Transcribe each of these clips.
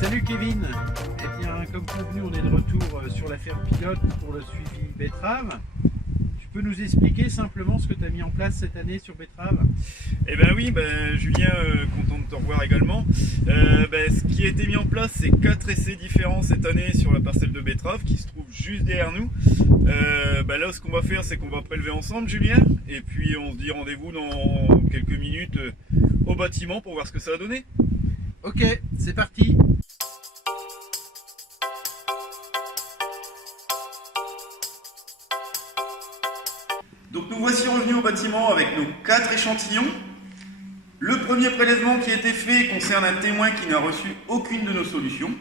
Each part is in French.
Salut Kevin, eh bien comme convenu on est de retour sur la ferme pilote pour le suivi betterave. Tu peux nous expliquer simplement ce que tu as mis en place cette année sur betterave? Eh ben oui, Julien, content de te revoir également. Ce qui a été mis en place, c'est 4 essais différents cette année sur la parcelle de betterave qui se trouve juste derrière nous. Là ce qu'on va faire, c'est qu'on va prélever ensemble, Julien, et puis on se dit rendez-vous dans quelques minutes au bâtiment pour voir ce que ça a donné. Ok, c'est parti. Donc nous voici revenus au bâtiment avec nos 4 échantillons. Le premier prélèvement qui a été fait concerne un témoin qui n'a reçu aucune de nos solutions.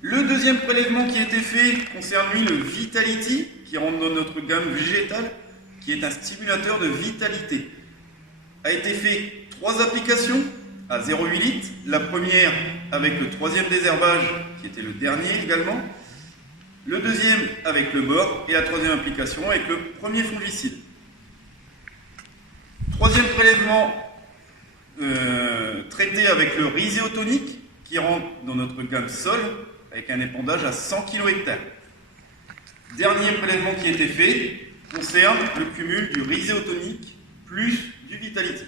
Le deuxième prélèvement qui a été fait concerne lui le Vitality, qui rentre dans notre gamme végétale, qui est un stimulateur de vitalité. A été fait 3 applications à 0,8 litres. La première avec le troisième désherbage, qui était le dernier également. Le deuxième avec le bord et la troisième application avec le premier fongicide. Troisième prélèvement traité avec le rhizotonique qui rentre dans notre gamme sol avec un épandage à 100 kg/hectare. Dernier prélèvement qui a été fait concerne le cumul du rhizotonique plus du Vitality.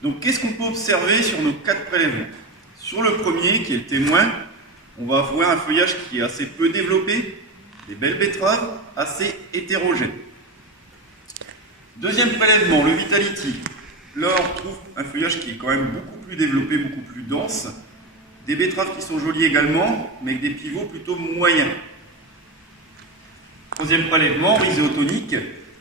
Donc qu'est-ce qu'on peut observer sur nos 4 prélèvements? Sur le premier, qui est le témoin, on va avoir un feuillage qui est assez peu développé, des belles betteraves assez hétérogènes. Deuxième prélèvement, le Vitality. Là, on retrouve un feuillage qui est quand même beaucoup plus développé, beaucoup plus dense. Des betteraves qui sont jolies également, mais avec des pivots plutôt moyens. Troisième prélèvement, rhizotonique.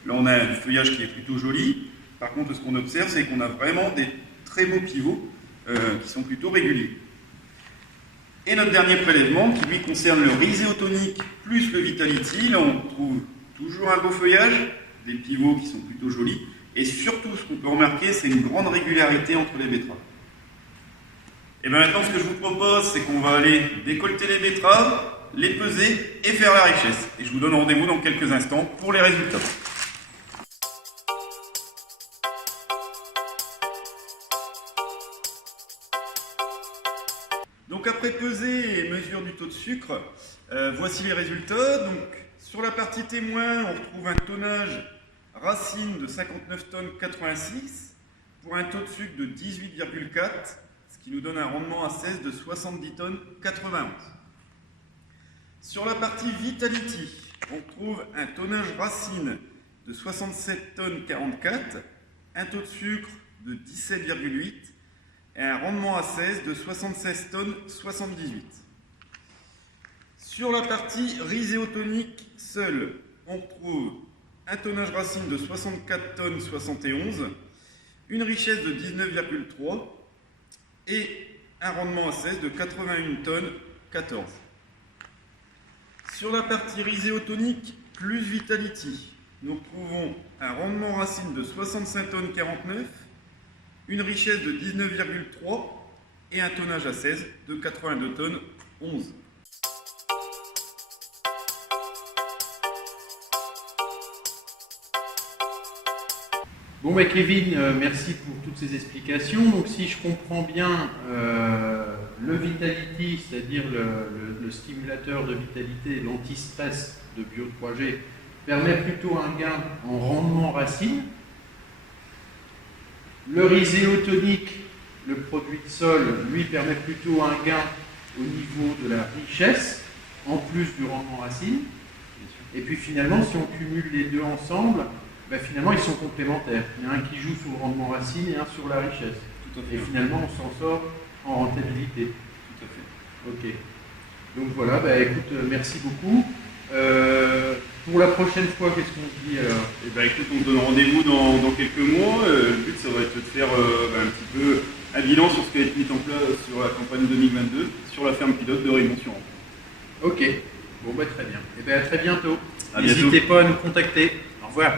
Là, on a un feuillage qui est plutôt joli. Par contre, ce qu'on observe, c'est qu'on a vraiment des très beaux pivots qui sont plutôt réguliers. Et notre dernier prélèvement, qui lui concerne le rhizotonique plus le Vitality. Là, on trouve toujours un beau feuillage, des pivots qui sont plutôt jolis. Et surtout, ce qu'on peut remarquer, c'est une grande régularité entre les betteraves. Et bien maintenant, ce que je vous propose, c'est qu'on va aller décolleter les betteraves, les peser et faire la richesse. Et je vous donne rendez-vous dans quelques instants pour les résultats. Donc après peser et mesure du taux de sucre, voici les résultats. Donc sur la partie témoin, on retrouve un tonnage racine de 59 tonnes 86 pour un taux de sucre de 18,4, ce qui nous donne un rendement à 16 de 70 tonnes 91. Sur la partie Vitality, on trouve un tonnage racine de 67 tonnes 44, un taux de sucre de 17,8 et un rendement à 16 de 76 tonnes 78. Sur la partie rhizotonique seule, on retrouve un tonnage racine de 64 tonnes 71, une richesse de 19,3 et un rendement à 16 de 81 tonnes 14. Sur la partie rhizotonique plus Vitality, nous retrouvons un rendement racine de 65 tonnes 49, une richesse de 19,3 et un tonnage à 16 de 82 tonnes 11. Bon Kevin, merci pour toutes ces explications. Donc si je comprends bien, le Vitality, c'est-à-dire le stimulateur de vitalité, l'anti-stress de Bio 3G, permet plutôt un gain en rendement racine. Le rhizotonique, le produit de sol, lui permet plutôt un gain au niveau de la richesse, en plus du rendement racine. Et puis finalement, si on cumule les deux ensemble, finalement ils sont complémentaires. Il y en a un qui joue sur le rendement racine et un sur la richesse. Et finalement, on s'en sort en rentabilité. Tout à fait. Ok. Donc voilà, écoute, merci beaucoup. Pour pour la prochaine fois, qu'est-ce qu'on se dit alors? Eh ben, écoute, on te donne rendez-vous dans quelques mois. Le but, ça va être de faire un petit peu un bilan sur ce qui a été mis en place sur la campagne 2022, sur la ferme pilote de Raymond-sur-Ambre. Ok, bon bah très bien. Et bien à très bientôt. À bientôt. N'hésitez pas à nous contacter. Au revoir.